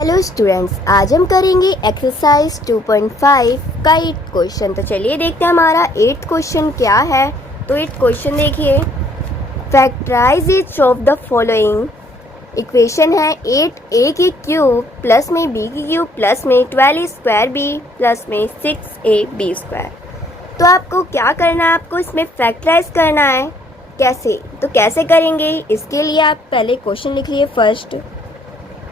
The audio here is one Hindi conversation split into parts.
हेलो स्टूडेंट्स, आज हम करेंगे एक्सरसाइज 2.5 का 8th क्वेश्चन। तो चलिए देखते हैं हमारा 8th क्वेश्चन क्या है। तो 8th क्वेश्चन देखिए, factorise each of the following. Equation है 8a की क्यूब प्लस में b की क्यूब प्लस में 12 स्क्वायर b प्लस में 6ab स्क्वायर। तो आपको क्या करना है, आपको इसमें फैक्टराइज करना है। कैसे? तो कैसे करेंगे, इसके लिए आप पहले क्वेश्चन लिखिए फर्स्ट।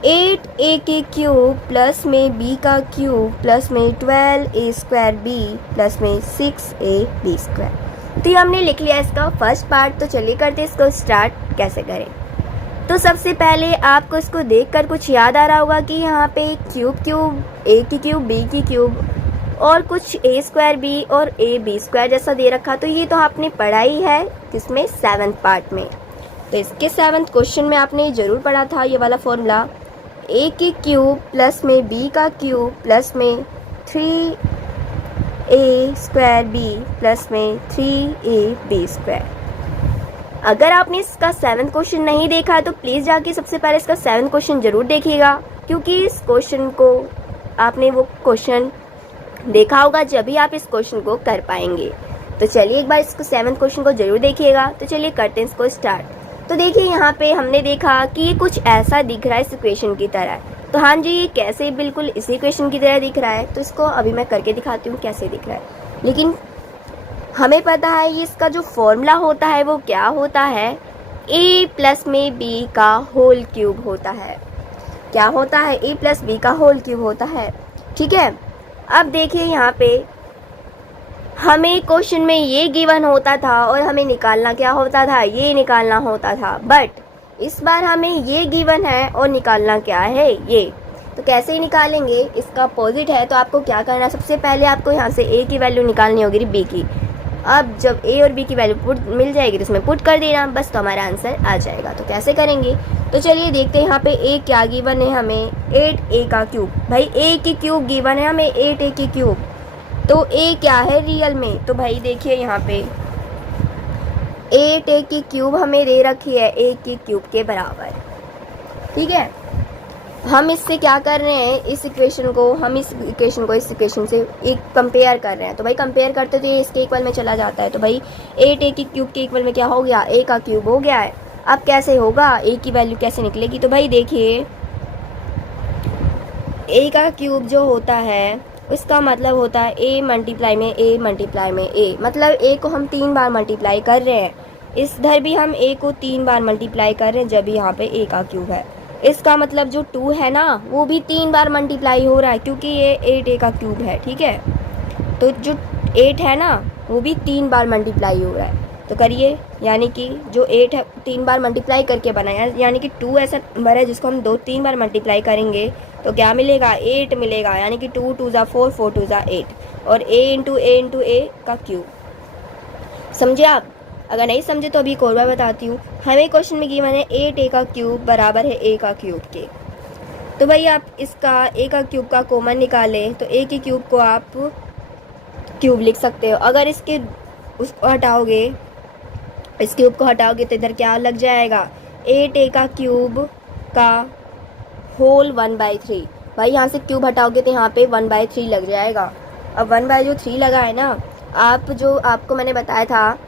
8a की क्यूब प्लस में b का क्यूब प्लस में 12a स्क्वायर b प्लस में 6ab स्क्वायर। तो ये हमने लिख लिया इसका फर्स्ट पार्ट। तो चलिए करते हैं इसको स्टार्ट कैसे करें। तो सबसे पहले आपको इसको देखकर कुछ याद आ रहा होगा कि यहाँ पे क्यूब a की क्यूब b की क्यूब और कुछ a स्क्वायर b और ab स्क्वायर जैसा दे रखा। तो ये तो आपने पढ़ा ही है किसमें, 7th पार्ट में। तो इसके 7th क्वेश्चन में आपने ज़रूर पढ़ा था ये वाला फॉर्मूला, a की क्यूब प्लस में b का क्यूब प्लस में 3a स्क्वायर b प्लस में 3ab स्क्वायर। अगर आपने इसका 7th क्वेश्चन नहीं देखा है तो प्लीज़ जाके सबसे पहले इसका 7th क्वेश्चन ज़रूर देखिएगा, क्योंकि इस क्वेश्चन को आपने वो क्वेश्चन देखा होगा जब भी आप इस क्वेश्चन को कर पाएंगे। तो चलिए एक बार इसको 7th क्वेश्चन को ज़रूर देखिएगा। तो चलिए करते हैं इसको स्टार्ट। तो देखिए यहाँ पे हमने देखा कि ये कुछ ऐसा दिख रहा है इस इक्वेशन की तरह। तो हाँ जी, ये कैसे बिल्कुल इसी इक्वेशन की तरह दिख रहा है। तो इसको अभी मैं करके दिखाती हूँ कैसे दिख रहा है। लेकिन हमें पता है ये इसका जो फॉर्मूला होता है वो क्या होता है, a प्लस में b का होल क्यूब होता है। क्या होता है? a प्लस b का होल क्यूब होता है। ठीक है, अब देखिए यहाँ पे हमें क्वेश्चन में ये गिवन होता था और हमें निकालना क्या होता था, ये निकालना होता था। बट इस बार हमें ये गिवन है और निकालना क्या है, ये। तो कैसे निकालेंगे, इसका अपोजिट है। तो आपको क्या करना है, सबसे पहले आपको यहाँ से a की वैल्यू निकालनी होगी b की। अब जब a और b की वैल्यू पुट मिल जाएगी तो इसमें पुट कर देना, बस तो हमारा आंसर आ जाएगा। तो कैसे करेंगे, तो चलिए देखते हैं यहाँ पे a क्या गिवन है हमें, 8a का क्यूब। भाई a की क्यूब गिवन है हमें, 8a की क्यूब। तो a क्या है रियल में, तो भाई देखिए यहाँ पे 8a की क्यूब हमें दे रखी है a की क्यूब के बराबर। ठीक है, हम इससे क्या कर रहे हैं, इस इक्वेशन को इस इक्वेशन से एक कंपेयर कर रहे हैं। तो भाई कंपेयर करते तो ये इसके इक्वल में चला जाता है। तो भाई 8a की क्यूब के इक्वल में क्या हो गया, a का क्यूब हो गया है। अब कैसे होगा, a की वैल्यू कैसे निकलेगी, तो भाई देखिए a का क्यूब जो होता है उसका मतलब होता है a मल्टीप्लाई में a मल्टीप्लाई में a। मतलब a को हम 3 बार मल्टीप्लाई कर रहे हैं, इस धर भी हम a को 3 बार मल्टीप्लाई कर रहे हैं जब यहाँ पे a का क्यूब है। इसका मतलब जो 2 है ना वो भी 3 बार मल्टीप्लाई हो रहा है, क्योंकि ये 8a का क्यूब है। ठीक है, तो जो 8 है ना वो भी 3 बार मल्टीप्लाई हो रहा है। तो करिए, यानी कि जो 8 है 3 बार मल्टीप्लाई करके बनाया, यानी कि 2 ऐसा नंबर है जिसको हम 2-3 बार मल्टीप्लाई करेंगे तो क्या मिलेगा, 8 मिलेगा। यानी कि 2 2 ज़ा 4, 4 2 ज़ा 8 और a इंटू a का क्यूब। समझे आप? अगर नहीं समझे तो अभी एक और बार बताती हूँ। हमें क्वेश्चन में गिवन है 8a का क्यूब बराबर है a का क्यूब के। तो भाई आप इसका a का क्यूब का कॉमन निकालें तो a के क्यूब को आप क्यूब लिख सकते हो। अगर इसके उसको हटाओगे, इस क्यूब को हटाओगे तो इधर क्या लग जाएगा, 8a का क्यूब का होल 1/3। भाई यहाँ से क्यूब हटाओगे तो यहाँ पे 1/3 लग जाएगा। अब 1/3 लगा है ना, आप जो आपको मैंने बताया था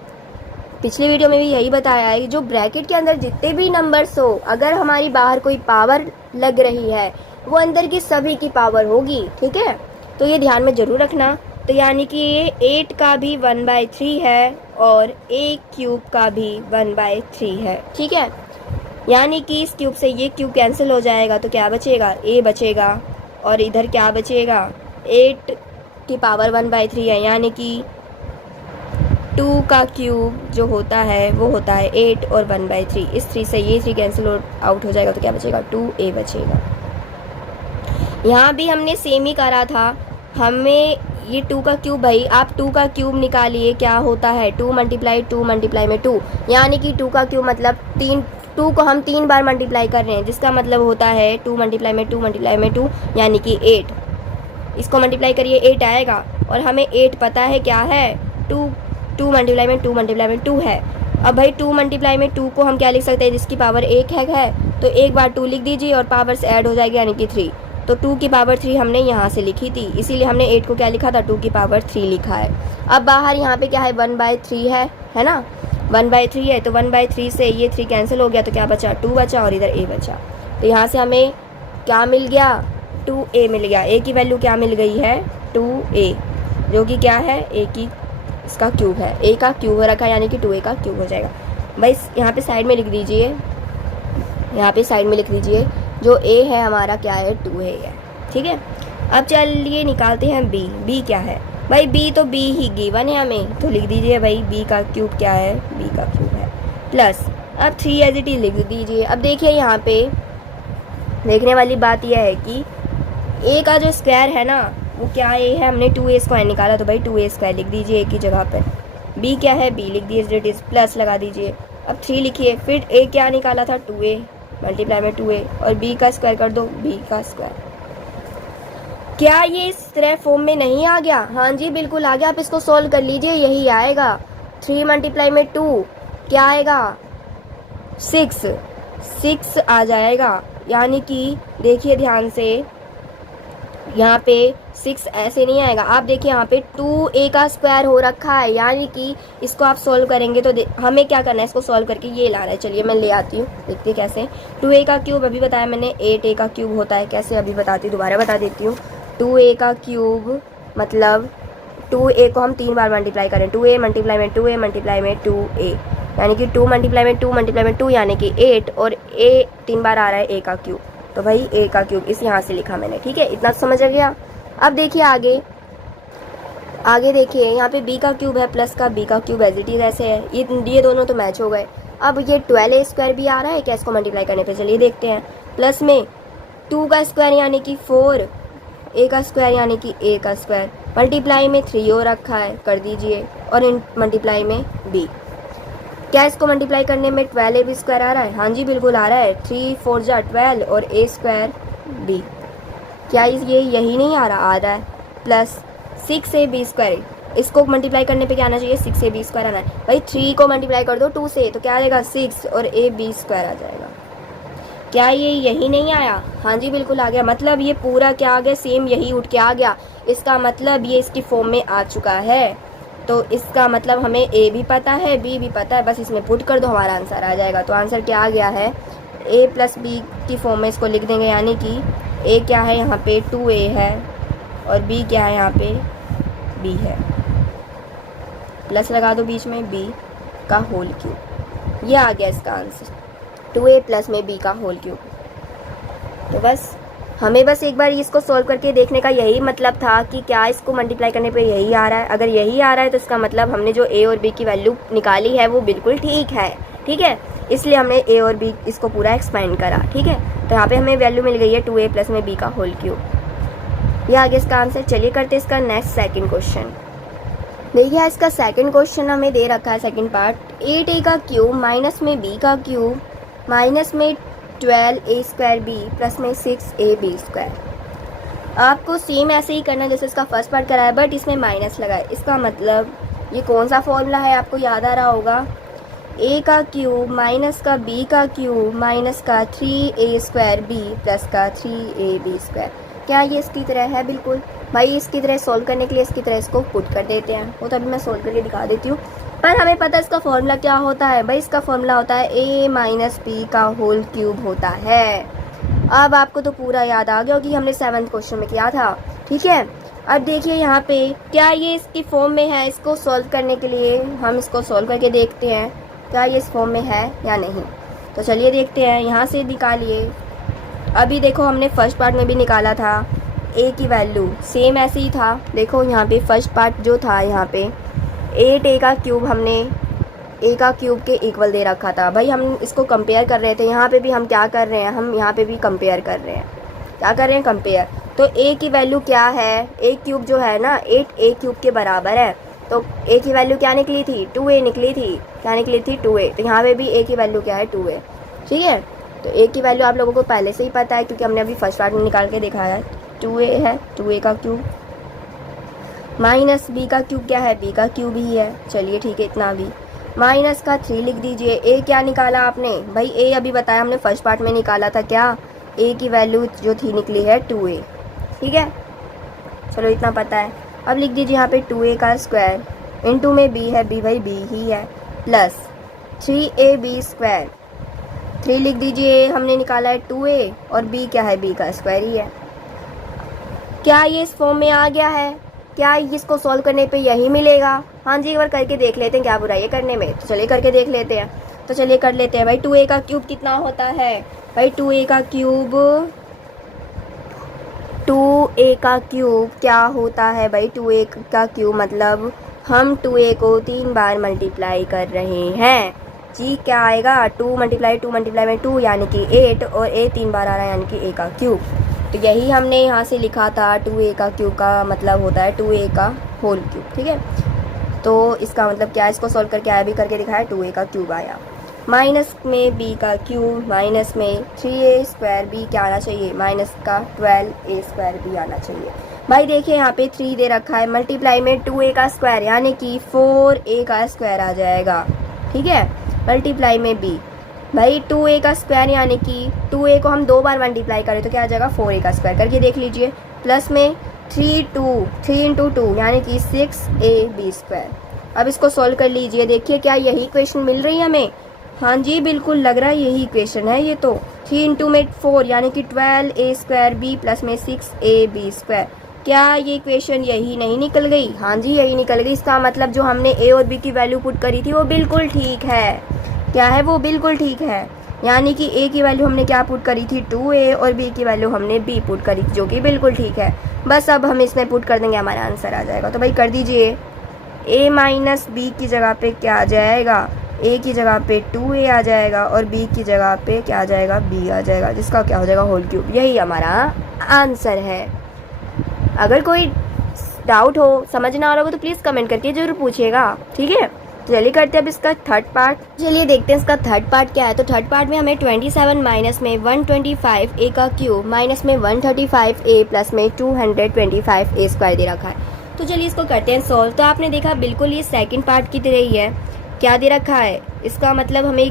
पिछली वीडियो में भी यही बताया है कि जो ब्रैकेट के अंदर जितने भी नंबर्स हो, अगर हमारी बाहर कोई पावर लग रही है वो अंदर की सभी की पावर होगी। ठीक है, तो ये ध्यान में ज़रूर रखना। तो यानी कि ये 8 का भी 1/3 है और a क्यूब का भी 1/3 है। ठीक है, यानी कि इस क्यूब से ये क्यूब कैंसिल हो जाएगा तो क्या बचेगा, a बचेगा और इधर क्या बचेगा, 8 की पावर 1/3 है, यानी कि 2 का क्यूब जो होता है वो होता है 8 और 1/3। इस 3 से ये 3 कैंसिल आउट हो जाएगा तो क्या बचेगा, 2a बचेगा। यहाँ भी हमने सेम ही करा था, हमें ये 2 का क्यूब, भाई आप 2 का क्यूब निकालिए, क्या होता है 2 मल्टीप्लाई 2 मल्टीप्लाई में 2, यानी कि 2 का क्यूब मतलब 2 को हम 3 बार मल्टीप्लाई कर रहे हैं, जिसका मतलब होता है 2 मल्टीप्लाई में 2 मल्टीप्लाई में 2 यानी कि 8। इसको मल्टीप्लाई करिए 8 आएगा और हमें 8 पता है क्या है, 2 मल्टीप्लाई में 2 मल्टीप्लाई में 2 है। अब भाई 2 मल्टीप्लाई में 2 को हम क्या लिख सकते हैं, जिसकी पावर 1 है तो एक बार 2 लिख दीजिए और पावर से ऐड हो जाएगी यानी कि 3। तो 2 की पावर 3 हमने यहाँ से लिखी थी, इसीलिए हमने 8 को क्या लिखा था, 2 की पावर 3 लिखा है। अब बाहर यहाँ पे क्या है, 1/3 है ना, 1/3 है, तो 1/3 से ये 3 कैंसिल हो गया, तो क्या बचा, 2 बचा और इधर a बचा। तो यहाँ से हमें क्या मिल गया, 2a मिल गया। a की वैल्यू क्या मिल गई है, 2a, जो कि क्या है, a की इसका क्यूब है, a का क्यूब हो रखा है, यानी कि 2a का क्यूब हो जाएगा। भाई यहाँ पे साइड में लिख दीजिए, यहाँ पे साइड में लिख दीजिए, जो a है हमारा क्या है, 2a है। ठीक है, अब चलिए निकालते हैं b क्या है भाई, b तो b ही गिवन है हमें, तो लिख दीजिए भाई b का क्यूब क्या है, b का क्यूब है, प्लस अब 3 एज इट इज लिख दीजिए। अब देखिए यहाँ पे देखने वाली बात यह है कि a का जो स्क्वायर है ना वो क्या a है, हमने 2a स्क्वायर निकाला, तो भाई 2a स्क्वायर लिख दीजिए a की जगह पर। b क्या है, b लिख दीजिए, प्लस लगा दीजिए। अब 3 लिखिए, फिर a क्या निकाला था, 2a मल्टीप्लाई में 2a, और b का स्क्वायर कर दो, b का स्क्वायर। क्या ये इस तरह फॉर्म में नहीं आ गया, हाँ जी बिल्कुल आ गया। आप इसको सॉल्व कर लीजिए, यही आएगा। 3 मल्टीप्लाई में 2 क्या आएगा, 6 आ जाएगा। यानी कि देखिए ध्यान से, यहाँ पे 6 ऐसे नहीं आएगा। आप देखिए यहाँ पे 2a का स्क्वायर हो रखा है, यानी कि इसको आप सॉल्व करेंगे तो हमें क्या करना है, इसको सॉल्व करके ये लाना है। चलिए मैं ले आती हूँ, देखते कैसे। 2a का क्यूब अभी बताया मैंने, 8a का क्यूब होता है, कैसे अभी बताती हूँ, दोबारा बता देती हूँ। 2a का क्यूब मतलब 2a को हम 3 बार मल्टीप्लाई करें, 2a मल्टीप्लाई में 2a मल्टीप्लाई में 2a, यानी कि 2 मल्टीप्लाई में 2 मल्टीप्लाई में 2 यानी कि 8, और a 3 बार आ रहा है a का क्यूब, तो भाई a का क्यूब इस यहाँ से लिखा मैंने। ठीक है, इतना समझ आ गया। अब देखिए आगे देखिए, यहाँ पे b का क्यूब है, प्लस का b का क्यूब एज इट इज ऐसे है, ये दोनों तो मैच हो गए। अब ये 12a स्क्वायर भी आ रहा है क्या, इसको मल्टीप्लाई करने पे, चलिए देखते हैं। प्लस में 2 का स्क्वायर यानी कि 4, a का स्क्वायर यानी कि a का स्क्वायर, मल्टीप्लाई में 3 हो रखा है, कर दीजिए, और इन मल्टीप्लाई में b। क्या इसको मल्टीप्लाई करने में 12a भी स्क्वायर आ रहा है, हाँ जी बिल्कुल आ रहा है, 3 4 जा 12 और a स्क्वायर b। क्या ये यही नहीं आ रहा है, प्लस 6ab स्क्वायर, इसको मल्टीप्लाई करने पे क्या आना चाहिए, 6ab स्क्वायर आना है। भाई 3 को मल्टीप्लाई कर दो 2 से, तो क्या आएगा 6 और ab स्क्वायर आ जाएगा। क्या ये यही नहीं आया, हाँ जी बिल्कुल आ गया। मतलब ये पूरा क्या आ गया, सेम यही उठ के आ गया। इसका मतलब ये इसकी फॉर्म में आ चुका है, तो इसका मतलब हमें a भी पता है b भी पता है, बस इसमें पुट कर दो, हमारा आंसर आ जाएगा। तो आंसर क्या आ गया है, a प्लस b की फॉर्म में इसको लिख देंगे, यानी कि a क्या है यहाँ पे 2a है, और b क्या है यहाँ पे b है, प्लस लगा दो बीच में, b का होल क्यूब। ये आ गया इसका आंसर, 2a प्लस में b का होल क्यूब। तो बस हमें बस एक बार इसको सॉल्व करके देखने का यही मतलब था कि क्या इसको मल्टीप्लाई करने पे यही आ रहा है। अगर यही आ रहा है तो इसका मतलब हमने जो a और b की वैल्यू निकाली है वो बिल्कुल ठीक है। ठीक है, इसलिए हमने a और b इसको पूरा एक्सपेंड करा। ठीक है, तो यहाँ पे हमें वैल्यू मिल गई है 2a प्लस में b का होल क्यूब। ये आ गया इसका आंसर। चलिए करते हैं इसका नेक्स्ट सेकेंड क्वेश्चन। देखिए इसका सेकेंड क्वेश्चन हमें दे रखा है, सेकेंड पार्ट, 8a का क्यूब माइनस में b का क्यूब माइनस में 12a स्क्वायर b प्लस में 6ab स्क्वायर। आपको सेम ऐसे ही करना जैसे इसका फर्स्ट पार्ट करा है, बट इसमें माइनस लगा है। इसका मतलब ये कौन सा फॉर्मूला है, आपको याद आ रहा होगा, a का क्यूब माइनस का b का क्यूब माइनस का 3a स्क्वायर b प्लस का 3ab स्क्वायर। क्या ये इसकी तरह है, बिल्कुल भाई इसकी तरह सॉल्व करने के लिए इसकी तरह इसको पुट कर देते हैं। वो तो अभी मैं सॉल्व करके दिखा देती हूँ, पर हमें पता है इसका फॉर्मूला क्या होता है। भाई इसका फॉर्मूला होता है a माइनस b का होल क्यूब होता है। अब आपको तो पूरा याद आ गया कि हमने 7th क्वेश्चन में किया था। ठीक है, अब देखिए यहाँ पे क्या ये इसकी फॉर्म में है, इसको सॉल्व करने के लिए हम इसको सॉल्व करके देखते हैं क्या ये इस फॉर्म में है या नहीं। तो चलिए देखते हैं, यहाँ से निकालिए। अभी देखो हमने फर्स्ट पार्ट में भी निकाला था a की वैल्यू, सेम ऐसे ही था। देखो यहाँ पे फर्स्ट पार्ट जो था, यहाँ पे 8a का क्यूब हमने a का क्यूब के इक्वल दे रखा था। भाई हम इसको कंपेयर कर रहे थे, यहाँ पे भी हम क्या कर रहे हैं, हम यहाँ पे भी कंपेयर कर रहे हैं। क्या कर रहे हैं, कंपेयर। तो a की वैल्यू क्या है, a क्यूब जो है ना 8a क्यूब के बराबर है, तो a की वैल्यू क्या निकली थी, 2a निकली थी। क्या निकली थी, 2a। तो यहाँ पे भी a की वैल्यू क्या है, 2a। ठीक है, तो a की वैल्यू आप लोगों को पहले से ही पता है क्योंकि हमने अभी फर्स्ट पार्ट में निकाल के दिखाया है। 2a है, 2a का क्यूब माइनस b का क्यूब क्या है, b का क्यूब ही है। चलिए ठीक है, इतना भी माइनस का 3 लिख दीजिए। a क्या निकाला आपने, भाई a अभी बताया हमने फर्स्ट पार्ट में निकाला था, क्या ए की वैल्यू जो थी निकली है 2a। ठीक है, चलो इतना पता है। अब लिख दीजिए यहाँ पे 2a का स्क्वायर इंटू में b है, b भाई b ही है, प्लस 3ab स्क्वायर, 3 लिख दीजिए, हमने निकाला है 2a और b क्या है, b का स्क्वायर ही है। क्या ये इस फॉर्म में आ गया है? क्या इसको सॉल्व करने पे यही मिलेगा? हाँ जी, एक बार करके देख लेते हैं, क्या बुराई है करने में। तो चलिए करके देख लेते हैं। तो चलिए कर लेते हैं भाई। 2a का क्यूब कितना होता है भाई? 2a का क्यूब, 2a का क्यूब क्या होता है भाई? 2a का क्यूब मतलब हम 2a को 3 बार मल्टीप्लाई कर रहे हैं जी। क्या आएगा? 2 मल्टीप्लाई में 2 यानी कि 8 और a 3 बार आ रहा है यानी कि a का क्यूब। तो यही हमने यहाँ से लिखा था। 2a का क्यूब का मतलब होता है 2a का होल क्यूब। ठीक है, तो इसका मतलब क्या है? इसको सॉल्व करके आया भी करके दिखाया, 2a का क्यूब आया। माइनस में b का क्यूब, माइनस में 3a स्क्वायर, b क्या आना चाहिए? माइनस का 12a स्क्वायर b आना चाहिए। भाई देखिए यहाँ पे 3 दे रखा है, मल्टीप्लाई में 2a का स्क्वायर यानी कि 4a का स्क्वायर आ जाएगा। ठीक है, मल्टीप्लाई में b भाई 2a का स्क्वायर यानी कि 2a को हम 2 बार मल्टीप्लाई करें तो क्या आ जाएगा? 4a का स्क्वायर। करके देख लीजिए। प्लस में 3 इंटू 2 यानी कि 6ab स्क्वायर। अब इसको सॉल्व कर लीजिए, देखिए क्या यही इक्वेशन मिल रही है हमें? हाँ जी, बिल्कुल लग रहा है यही इक्वेशन है ये तो। 3 इंटू में 4 यानी कि 12a स्क्वायर b प्लस में 6ab स्क्वायर। क्या ये इक्वेशन यही नहीं निकल गई? हाँ जी, यही निकल गई। इसका मतलब जो हमने a और b की वैल्यू पुट करी थी वो बिल्कुल ठीक है। क्या है? वो बिल्कुल ठीक है। यानी कि a की वैल्यू हमने क्या पुट करी थी? 2a और b की वैल्यू हमने b पुट करी थी, जो कि बिल्कुल ठीक है। बस अब हम इसमें पुट कर देंगे, हमारा आंसर आ जाएगा। तो भाई कर दीजिए। a माइनस b की जगह पे क्या आ जाएगा? a की जगह पे 2a आ जाएगा और b की जगह पे क्या आ जाएगा? b आ जाएगा, जिसका क्या हो जाएगा? Whole cube. यही हमारा आंसर है। अगर कोई डाउट हो, समझ ना आ रहा हो तो प्लीज़ कमेंट करके ज़रूर पूछिएगा। ठीक है, चलिए करते हैं अब इसका थर्ड पार्ट। चलिए देखते हैं इसका थर्ड पार्ट क्या है। तो थर्ड पार्ट में हमें 27 माइनस में 125a का क्यूब माइनस में 135a प्लस में 225a स्क्वायर दे रखा है। तो चलिए इसको करते हैं सॉल्व। तो आपने देखा बिल्कुल ये सेकंड पार्ट की तरह ही है। क्या दे रखा है? इसका मतलब हमें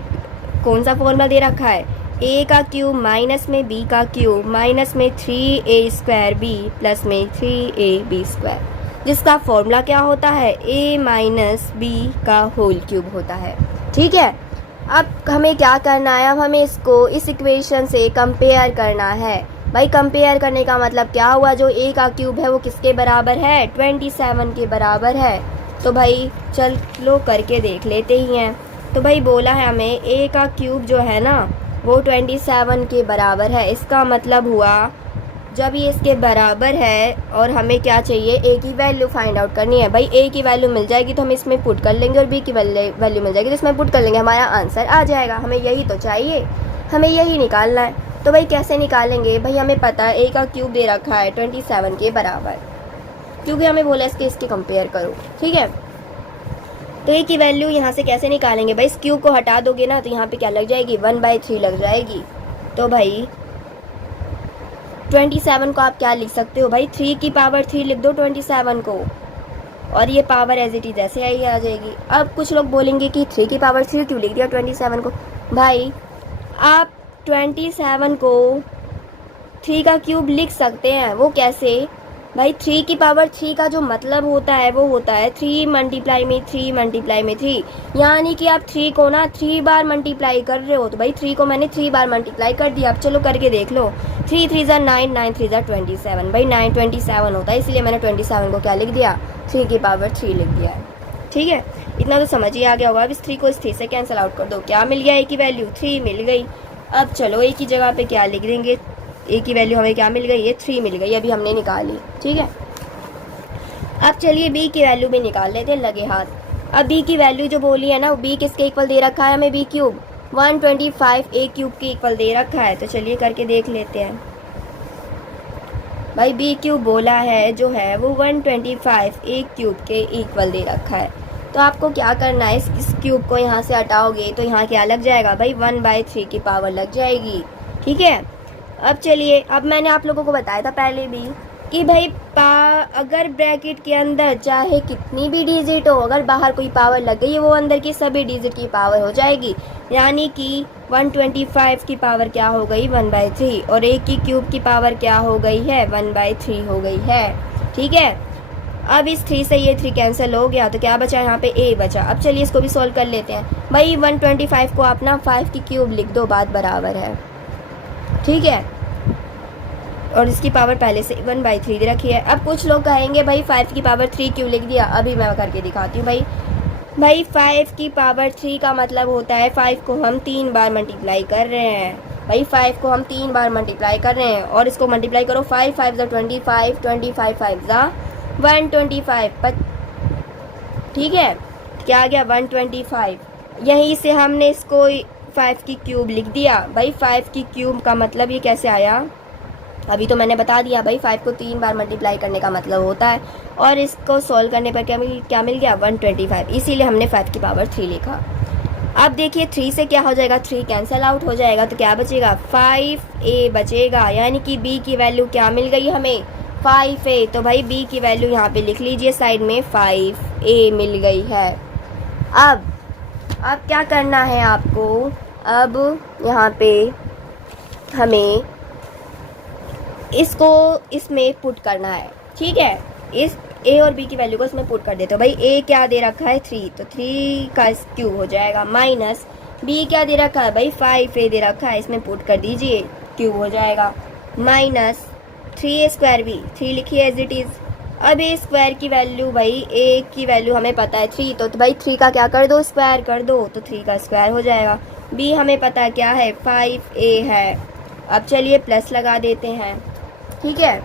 कौन सा फॉर्मूला दे रखा है? a का क्यूब माइनस में b का क्यूब माइनस में 3a स्क्वायर b प्लस में 3ab स्क्वायर, जिसका फॉर्मूला क्या होता है? a माइनस b का होल क्यूब होता है। ठीक है, अब हमें क्या करना है? अब हमें इसको इस इक्वेशन से कंपेयर करना है। भाई कंपेयर करने का मतलब क्या हुआ? जो a का क्यूब है वो किसके बराबर है? 27 के बराबर है। तो भाई चलो करके देख लेते ही हैं। तो भाई बोला है हमें a का क्यूब जो है ना वो 27 के बराबर है। इसका मतलब हुआ जब ये इसके बराबर है और हमें क्या चाहिए? a की वैल्यू फाइंड आउट करनी है। भाई a की वैल्यू मिल जाएगी तो हम इसमें पुट कर लेंगे और b की वैल्यू मिल जाएगी तो इसमें पुट कर लेंगे, हमारा आंसर आ जाएगा। हमें यही तो चाहिए, हमें यही निकालना है। तो भाई कैसे निकालेंगे? भाई हमें पता है a का क्यूब दे रखा है 27 के बराबर, क्योंकि हमें बोला इसके कंपेयर करो। ठीक है, तो a की वैल्यू यहाँ से कैसे निकालेंगे? भाई इस क्यूब को हटा दोगे ना तो यहाँ पे क्या लग जाएगी? 1/3 लग जाएगी। तो भाई 27 को आप क्या लिख सकते हो? भाई 3 की पावर 3 लिख दो 27 को, और ये पावर एज इट इज ऐसे आई आ जाएगी। अब कुछ लोग बोलेंगे कि 3 की पावर 3 क्यों लिख दिया 27 को? भाई आप 27 को 3 का क्यूब लिख सकते हैं। वो कैसे? भाई 3 की पावर 3 का जो मतलब होता है वो होता है 3 मल्टीप्लाई में 3 मल्टीप्लाई में 3, यानी कि आप 3 को ना 3 बार मल्टीप्लाई कर रहे हो। तो भाई 3 को मैंने 3 बार मल्टीप्लाई कर दिया। अब चलो करके देख लो। 3 3 ज़ा 9, 9 3 ज़ा 27। भाई 9 27 होता है, इसलिए मैंने 27 को क्या लिख दिया? 3 की पावर 3 लिख दिया है। ठीक है, इतना तो समझ ही आ गया होगा। अब इस 3 को इस 3 से कैंसिल आउट कर दो। क्या मिल गया? a की वैल्यू 3 मिल गई। अब चलो a की जगह पे क्या लिख देंगे? a की वैल्यू हमें क्या मिल गई? ये 3 मिल गई, अभी हमने निकाली। ठीक है, अब चलिए b की वैल्यू भी निकाल लेते हैं लगे हाथ। अब b की वैल्यू जो बोली है ना, b किसके इक्वल दे रखा है हमें? b क्यूब 125a क्यूब के इक्वल दे रखा है। तो चलिए करके देख लेते हैं। भाई b क्यूब बोला है जो है वो 125a क्यूब के इक्वल दे रखा है। तो आपको क्या करना है? इस क्यूब को यहाँ से हटाओगे तो यहाँ क्या लग जाएगा? भाई 1/3 की पावर लग जाएगी। ठीक है, अब चलिए, अब मैंने आप लोगों को बताया था पहले भी कि भाई अगर ब्रैकेट के अंदर चाहे कितनी भी डिजिट हो, अगर बाहर कोई पावर लग गई है वो अंदर की सभी डिजिट की पावर हो जाएगी। यानी कि 125 की पावर क्या हो गई 1/3, और एक की क्यूब की पावर क्या हो गई है 1/3 हो गई है। ठीक है, अब इस 3 से ये 3 कैंसिल हो गया तो क्या बचा यहाँ पे a बचा। अब चलिए इसको भी सॉल्व कर लेते हैं। भाई 125 को आप ना 5 की क्यूब लिख दो, बात बराबर है। ठीक है, और इसकी पावर पहले से 1/3 दे रखी है। अब कुछ लोग कहेंगे भाई 5 की पावर 3 क्यों लिख दिया, अभी मैं करके दिखाती हूँ। भाई 5 की पावर 3 का मतलब होता है 5 को हम 3 बार मल्टीप्लाई कर रहे हैं। भाई 5 को हम 3 बार मल्टीप्लाई कर रहे हैं, और इसको मल्टीप्लाई करो 5 5 ज़ा 25, 25 5 ज़ा 125। ठीक है, क्या आ गया 125। यहीं से हमने इसको 5 की क्यूब लिख दिया। भाई 5 की क्यूब का मतलब ये कैसे आया, अभी तो मैंने बता दिया। भाई 5 को 3 बार मल्टीप्लाई करने का मतलब होता है, और इसको सॉल्व करने पर क्या मिल गया 125, इसीलिए हमने 5 की पावर 3 लिखा। अब देखिए 3 से क्या हो जाएगा, 3 कैंसिल आउट हो जाएगा, तो क्या बचेगा 5a बचेगा। यानी कि b की वैल्यू क्या मिल गई हमें 5a। तो भाई b की वैल्यू यहाँ पे लिख लीजिए साइड में, 5a मिल गई है। अब क्या करना है आपको, अब यहाँ पे हमें इसको इसमें पुट करना है। ठीक है, इस a और b की वैल्यू को इसमें पुट कर देते हो। भाई a क्या दे रखा है 3, तो 3 का क्यूब हो जाएगा, माइनस b क्या दे रखा है भाई 5a दे रखा है, इसमें पुट कर दीजिए, क्यूब हो जाएगा, माइनस 3a² b, 3 लिखिए एज इट इज़। अब a स्क्वायर की वैल्यू, भाई a की वैल्यू हमें पता है 3, तो भाई 3 का क्या कर दो स्क्वायर कर दो, तो 3 का स्क्वायर हो जाएगा। b हमें पता है क्या है 5a है। अब चलिए प्लस लगा देते हैं। ठीक है,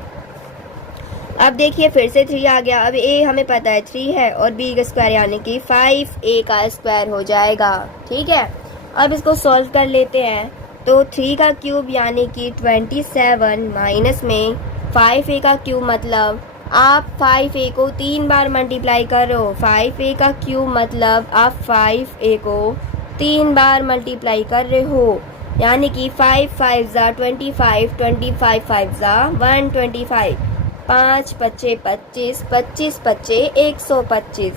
अब देखिए फिर से 3 आ गया। अब a हमें पता है 3 है, और b का स्क्वायर यानी कि 5a का स्क्वायर हो जाएगा। ठीक है, अब इसको सॉल्व कर लेते हैं। तो 3 का क्यूब यानी कि 27, माइनस में 5a का क्यूब, मतलब आप 5a को 3 बार मल्टीप्लाई करो। 5a का क्यूब मतलब आप 5a को 3 बार मल्टीप्लाई कर रहे हो, यानी कि 5 5 ज़ा 25, 25 5 ज़ा 125, 5 पच्चे 25, 25 पच्चे 125।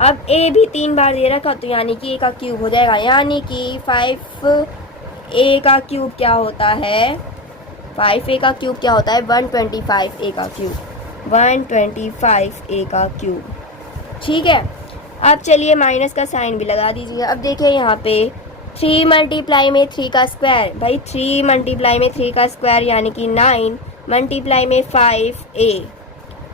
अब a भी 3 बार दे रखा, तो यानी कि a का क्यूब हो जाएगा, यानी कि 5a का क्यूब क्या होता है, 5a का क्यूब क्या होता है 125a का क्यूब, 125a का क्यूब। ठीक है, अब चलिए माइनस का साइन भी लगा दीजिए। अब देखिए यहाँ पे 3 मल्टीप्लाई में 3 का स्क्वायर, भाई 3 मल्टीप्लाई में 3 का स्क्वायर यानी कि 9 मल्टीप्लाई में 5a,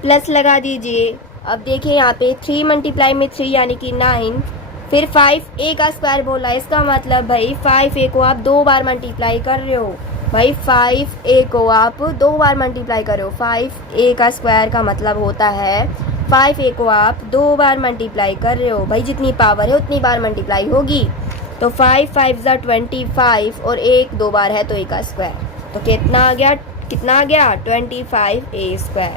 प्लस लगा दीजिए। अब देखिए यहाँ पे 3 मल्टीप्लाई में 3 यानी कि 9, फिर 5a का स्क्वायर बोला, इसका मतलब भाई 5a को आप 2 बार मल्टीप्लाई कर रहे हो। भाई 5a को आप 2 बार मल्टीप्लाई कर रहे हो। 5a का स्क्वायर का मतलब होता है 5a को आप 2 बार मल्टीप्लाई कर रहे हो। भाई जितनी पावर है उतनी बार मल्टीप्लाई होगी, तो 5 5 ज़ा 25, और 1 2 बार है तो a का स्क्वायर, तो कितना आ गया 25a²।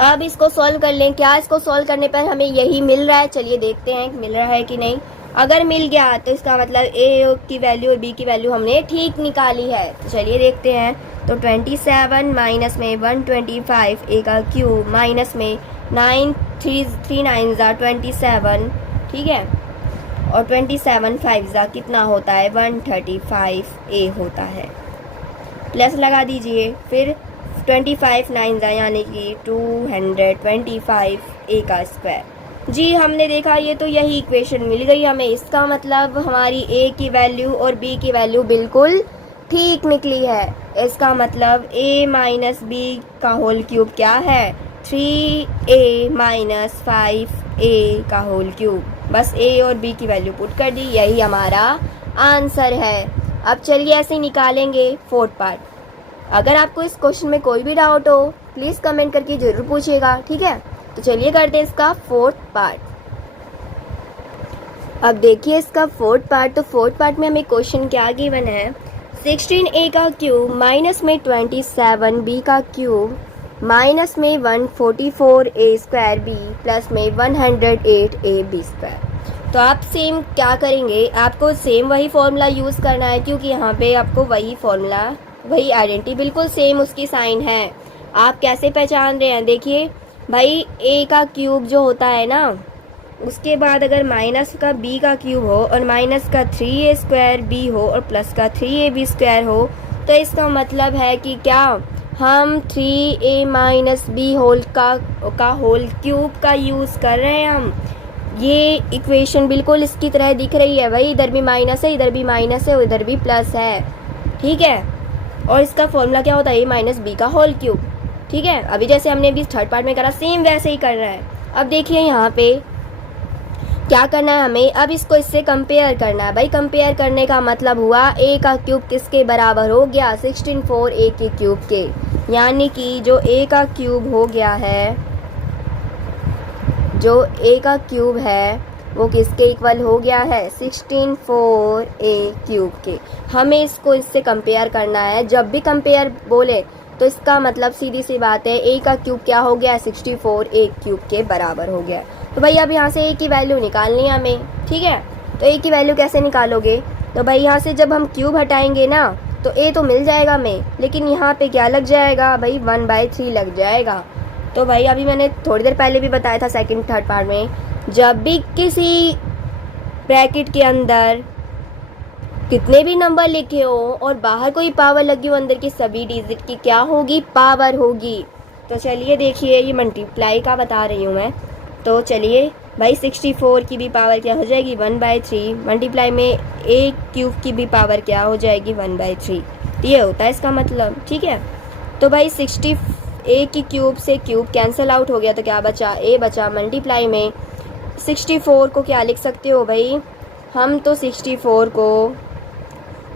अब इसको सॉल्व कर लें। क्या इसको सॉल्व करने पर हमें यही मिल रहा है, चलिए देखते हैं मिल रहा है कि नहीं। अगर मिल गया तो इसका मतलब a की वैल्यू और b की वैल्यू हमने ठीक निकाली है। तो चलिए देखते हैं। तो 27 माइनस में 125 a का क्यूब, माइनस में 9 3 9 ज़ा 27। ठीक है, और 27 5 ज़ा कितना होता है 135a होता है, प्लस लगा दीजिए। फिर 25 9 ज़ा यानी कि 225a का स्क्वायर। जी हमने देखा, ये तो यही इक्वेशन मिल गई हमें। इसका मतलब हमारी a की वैल्यू और b की वैल्यू बिल्कुल ठीक निकली है। इसका मतलब a माइनस b का होल क्यूब क्या है 3a माइनस 5a का होल क्यूब। बस a और b की वैल्यू पुट कर दी, यही हमारा आंसर है। अब चलिए ऐसे ही निकालेंगे फोर्थ पार्ट। अगर आपको इस क्वेश्चन में कोई भी डाउट हो प्लीज़ कमेंट करके ज़रूर पूछिएगा। ठीक है, तो चलिए करते हैं इसका फोर्थ पार्ट। अब देखिए इसका फोर्थ पार्ट। तो फोर्थ पार्ट में हमें क्वेश्चन क्या गिवन है 16a का क्यूब, माइनस में 27b का क्यूब, माइनस में 144a² b, प्लस में 108a b²। तो आप सेम क्या करेंगे, आपको सेम वही फॉर्मूला यूज़ करना है, क्योंकि यहाँ पे आपको वही फॉर्मूला, वही आइडेंटिटी बिल्कुल सेम उसकी साइन है। आप कैसे पहचान रहे हैं? देखिए भाई, a का क्यूब जो होता है ना, उसके बाद अगर माइनस का b का क्यूब हो और माइनस का 3a स्क्वायर b हो और प्लस का 3ab स्क्वायर हो, तो इसका मतलब है कि क्या हम 3a माइनस b होल का होल क्यूब का यूज़ कर रहे हैं हम। ये इक्वेशन बिल्कुल इसकी तरह दिख रही है भाई, इधर भी माइनस है, इधर भी माइनस है, इधर भी प्लस है, ठीक है। और इसका फॉर्मूला क्या होता है? a माइनस बी का होल क्यूब, ठीक है। अभी जैसे हमने अभी थर्ड पार्ट में करा, सेम वैसे ही करना है। अब देखिए यहाँ पे क्या करना है हमें, अब इसको इससे कंपेयर करना है भाई। कंपेयर करने का मतलब हुआ a का क्यूब किसके बराबर हो गया? 16 a के क्यूब के, यानी कि जो a का क्यूब हो गया है, जो a का क्यूब है वो किसके इक्वल हो गया है? 16 a क्यूब के। हमें इसको इससे कंपेयर करना है। जब भी कंपेयर बोले तो इसका मतलब सीधी सी बात है, a का क्यूब क्या हो गया? 64 a क्यूब के बराबर हो गया। तो भाई अब यहाँ से a की वैल्यू निकालनी है हमें, ठीक है। तो a की वैल्यू कैसे निकालोगे? तो भाई यहाँ से जब हम क्यूब हटाएंगे ना, तो a तो मिल जाएगा हमें, लेकिन यहाँ पे क्या लग जाएगा भाई? 1/3 लग जाएगा। तो भाई अभी मैंने थोड़ी देर पहले भी बताया था सेकंड थर्ड पार्ट में, जब भी किसी ब्रैकेट के अंदर कितने भी नंबर लिखे हो और बाहर कोई पावर लगी हो, अंदर की सभी डिजिट की क्या होगी? पावर होगी। तो चलिए देखिए, ये मल्टीप्लाई का बता रही हूँ मैं। तो चलिए भाई, 64 की भी पावर क्या हो जाएगी? 1/3 मल्टीप्लाई में a क्यूब की भी पावर क्या हो जाएगी? 1/3। ये होता है इसका मतलब, ठीक है। तो भाई 60 a की क्यूब से क्यूब कैंसिल आउट हो गया, तो क्या बचा? a बचा। मल्टीप्लाई में 64 को क्या लिख सकते हो भाई? हम तो 64 को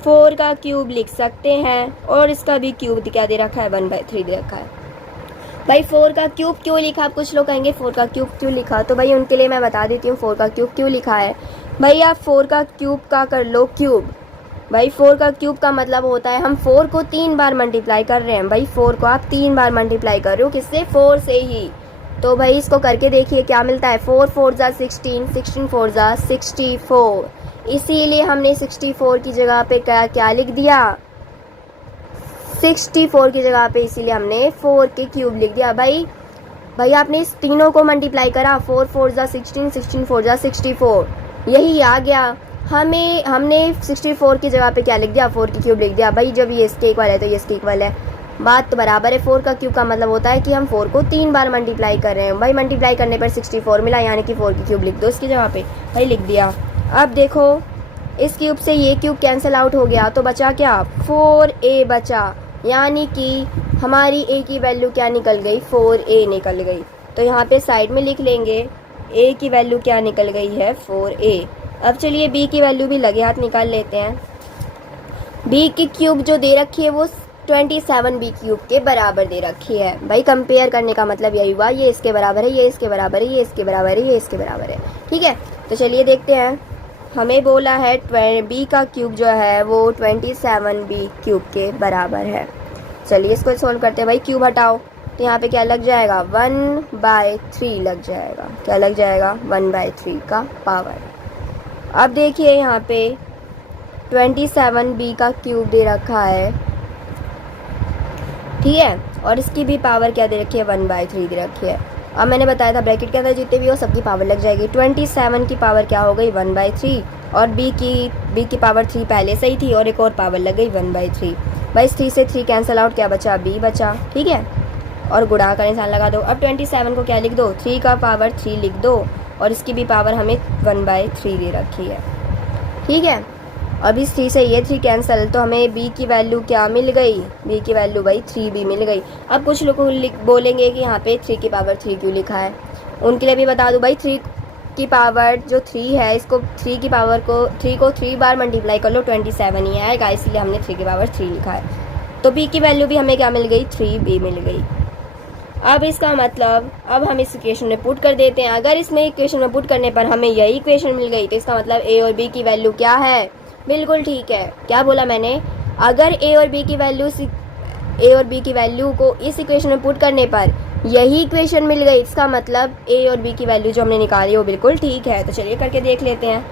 4 का क्यूब लिख सकते हैं, और इसका भी क्यूब क्या दे रखा है? 1/3 दे रखा है। भाई 4 का क्यूब क्यों लिखा? आप कुछ लोग कहेंगे 4 का क्यूब क्यों लिखा, तो भाई उनके लिए मैं बता देती हूँ 4 का क्यूब क्यों लिखा है। भाई आप 4 का क्यूब का कर लो क्यूब। भाई 4 का क्यूब का मतलब होता है हम 4 को 3 बार मल्टीप्लाई कर रहे हैं। भाई 4 को आप 3 बार मल्टीप्लाई कर रहे हो, किससे? 4 से ही। तो भाई इसको करके देखिए क्या मिलता है। 4 4 जा 16, 16 4 जा 64। इसीलिए हमने 64 की जगह पे क्या लिख दिया? 64 की जगह पे इसीलिए हमने 4 के क्यूब लिख दिया। भाई आपने इस तीनों को मल्टीप्लाई करा, 4 4 जा 16, 16 4 जा 64, यही आ गया। हमने 64 की जगह पे क्या लिख दिया? 4 की क्यूब लिख दिया। भाई जब ये इसके इक्वल है तो ये इसके इक्वल है, बात तो बराबर है। 4 का क्यूब का मतलब होता है कि हम 4 को 3 बार मल्टीप्लाई कर रहे हैं। भाई मल्टीप्लाई करने पर 64 मिला, यानी कि 4 की क्यूब लिख दो इसकी जगह पे। भाई लिख दिया। अब देखो इस क्यूब से ये क्यूब कैंसिल आउट हो गया, तो बचा क्या? 4a बचा, यानी कि हमारी a की वैल्यू क्या निकल गई? 4a निकल गई। तो यहाँ पे साइड में लिख लेंगे a की वैल्यू क्या निकल गई है? 4a। अब चलिए b की वैल्यू भी लगे हाथ निकाल लेते हैं। b की क्यूब जो दे रखी है वो 27 b क्यूब के बराबर दे रखी है। भाई कंपेयर करने का मतलब यही हुआ, ये इसके बराबर है, ये इसके बराबर है, ये इसके बराबर है, ये इसके बराबर है, ठीक है। तो चलिए देखते हैं। हमें बोला है b का क्यूब जो है वो 27 b क्यूब के बराबर है। चलिए इसको सोल्व करते हैं। भाई क्यूब हटाओ तो यहाँ पे क्या लग जाएगा? 1/3 लग जाएगा। क्या लग जाएगा? 1/3 का पावर। अब देखिए यहाँ पे 27 b का क्यूब दे रखा है, ठीक है, और इसकी भी पावर क्या दे रखी है? 1/3 दे रखी है। अब मैंने बताया था ब्रैकेट के अंदर जितने भी हो सबकी पावर लग जाएगी। 27 की पावर क्या हो गई? 1/3, और b की पावर 3 पहले से ही थी और एक और पावर लग गई 1/3। भाई 3 से 3 कैंसिल आउट, क्या बचा? b बचा, ठीक है, और गुणा का निशान लगा दो। अब 27 को क्या लिख दो? 3 का पावर 3 लिख दो, और इसकी भी पावर हमें 1/3 दे रखी है, ठीक है। अब इस 3 से ये 3 कैंसिल, तो हमें b की वैल्यू क्या मिल गई? b की वैल्यू भाई 3b मिल गई। अब कुछ लोग बोलेंगे कि यहाँ पे 3 की पावर 3 क्यों लिखा है, उनके लिए भी बता दूँ भाई 3 की पावर जो 3 है, इसको 3 की पावर को 3 को 3 बार मल्टीप्लाई कर लो, 27 ही आएगा, इसलिए हमने 3 की पावर 3 लिखा है। तो b की वैल्यू भी हमें क्या मिल गई? 3b मिल गई। अब इसका मतलब अब हम इस इक्वेशन में पुट कर देते हैं। अगर इसमें इक्वेशन में पुट करने पर हमें यही इक्वेशन मिल गई, तो इसका मतलब a और b की वैल्यू क्या है? बिल्कुल ठीक है। क्या बोला मैंने? अगर a और b की वैल्यू को इस इक्वेशन में पुट करने पर यही इक्वेशन मिल गई, इसका मतलब a और b की वैल्यू जो हमने निकाली वो बिल्कुल ठीक है। तो चलिए करके देख लेते हैं,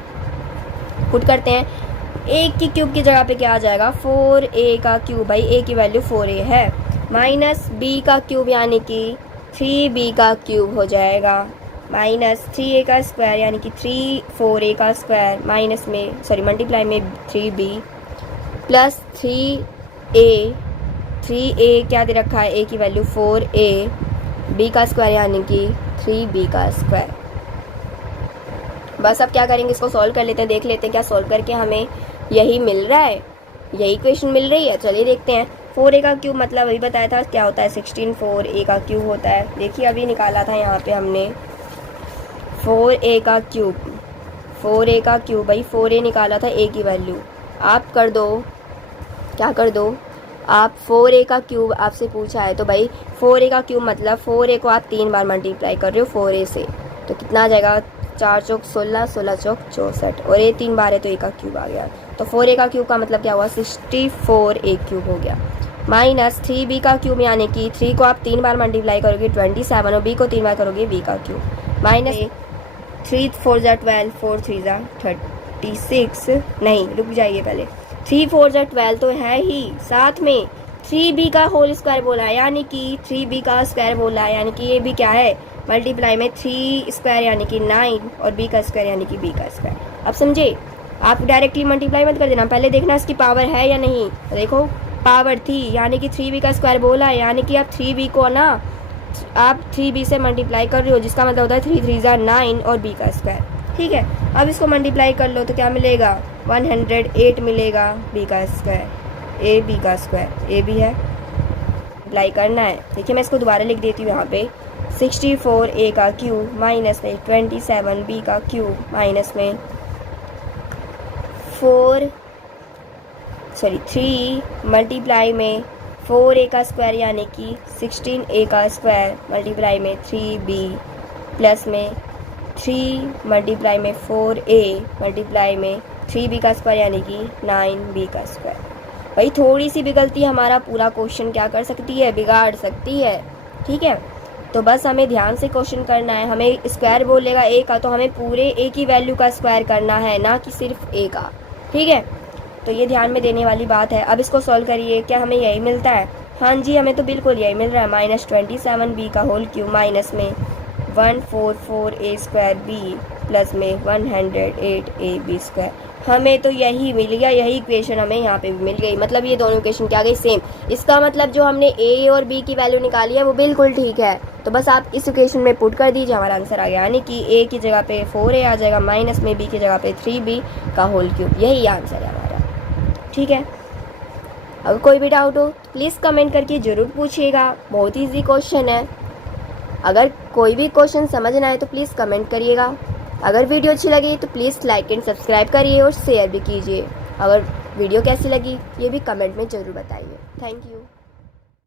पुट करते हैं। a की क्यूब की जगह पे क्या आ जाएगा? 4a का क्यूब। भाई a की वैल्यू 4a है, माइनस बी का क्यूब यानी कि 3b का क्यूब हो जाएगा, माइनस 3a का स्क्वायर यानी कि 4a का स्क्वायर, माइनस में सॉरी मल्टीप्लाई में 3b प्लस 3a क्या दे रखा है, a की वैल्यू 4a, b का स्क्वायर यानी कि 3b का स्क्वायर। बस अब क्या करेंगे, इसको सॉल्व कर लेते हैं, देख लेते हैं क्या सॉल्व करके हमें यही मिल रहा है, यही इक्वेशन मिल रही है। चलिए देखते हैं। 4a का क्यूब मतलब अभी बताया था क्या होता है, 16 4a का क्यूब होता है। देखिए अभी निकाला था यहाँ पे हमने 4a का क्यूब, 4a का क्यूब भाई 4a निकाला था a की वैल्यू। आप कर दो, क्या कर दो आप, 4a का क्यूब आपसे पूछा है तो भाई 4a का क्यूब मतलब 4a को आप 3 बार मल्टीप्लाई कर रहे हो 4a से, तो कितना आ जाएगा, 4 चौक 16, 16 चौक 64, और ये 3 बार है तो a का क्यूब आ गया। तो 4a का क्यूब का मतलब क्या हुआ, 64a क्यूब हो गया। माइनस 3b का क्यूब यानी कि 3 को आप 3 बार मल्टीप्लाई करोगे 27, और b को 3 बार करोगे b का क्यूब, माइनस 3 4 जा 12, 4 3 जा 36, नहीं रुक जाइए पहले, 3 4 जा 12 तो है ही, साथ में 3b का होल स्क्वायर बोला है यानी कि 3b का स्क्वायर बोला है, यानी कि ये भी क्या है, मल्टीप्लाई में 3 स्क्वायर यानी कि 9, और b का स्क्वायर यानी कि b का स्क्वायर। अब समझे, आप डायरेक्टली मल्टीप्लाई मत कर देना, पहले देखना इसकी पावर है या नहीं। देखो पावर थी यानी कि 3b का स्क्वायर बोला है, यानी कि आप 3b को ना आप 3b से मल्टीप्लाई कर रहे हो, जिसका मतलब होता है 3 3 जा 9 और b का स्क्वायर। ठीक है, अब इसको मल्टीप्लाई कर लो तो क्या मिलेगा, 108 मिलेगा b का स्क्वायर, a b का स्क्वायर, a भी है, मल्टीप्लाई करना है। देखिए मैं इसको दोबारा लिख देती हूँ यहाँ पे, 64a का क्यूब माइनस में 27b का क्यूब माइनस में 3 मल्टीप्लाई में 4a का स्क्वायर यानी कि 16a का स्क्वायर मल्टीप्लाई में 3b प्लस में 3 मल्टीप्लाई में 4a मल्टीप्लाई में 3b का स्क्वायर यानी कि 9b का स्क्वायर। भाई थोड़ी सी भी गलती हमारा पूरा क्वेश्चन क्या कर सकती है, बिगाड़ सकती है। ठीक है, तो बस हमें ध्यान से क्वेश्चन करना है। हमें स्क्वायर बोलेगा a का तो हमें पूरे a की वैल्यू का स्क्वायर करना है, ना कि सिर्फ a का। ठीक है, तो ये ध्यान में देने वाली बात है। अब इसको सॉल्व करिए, क्या हमें यही मिलता है, हाँ जी हमें तो बिल्कुल यही मिल रहा है, माइनस 27b का होल क्यूब माइनस में 144a स्क्वायर b प्लस में 108ab स्क्वायर। हमें तो यही मिल गया, यही इक्वेशन हमें यहाँ पे भी मिल गई, मतलब ये दोनों इक्वेशन क्या गई, सेम। इसका मतलब जो हमने a और b की वैल्यू निकाली है वो बिल्कुल ठीक है। तो बस आप इस इक्वेशन में पुट कर दीजिए, हमारा आंसर आ गया, यानी कि a की जगह पे 4a आ जाएगा माइनस में b की जगह पे 3b का होल क्यूब, यही आंसर है हमारा। ठीक है, अगर कोई भी डाउट हो तो प्लीज़ कमेंट करके ज़रूर पूछिएगा, बहुत ईजी क्वेश्चन है। अगर कोई भी क्वेश्चन समझ ना आए तो प्लीज़ कमेंट करिएगा। अगर वीडियो अच्छी लगी तो प्लीज़ लाइक एंड सब्सक्राइब करिए और शेयर भी कीजिए। अगर वीडियो कैसी लगी ये भी कमेंट में ज़रूर बताइए। Thank you.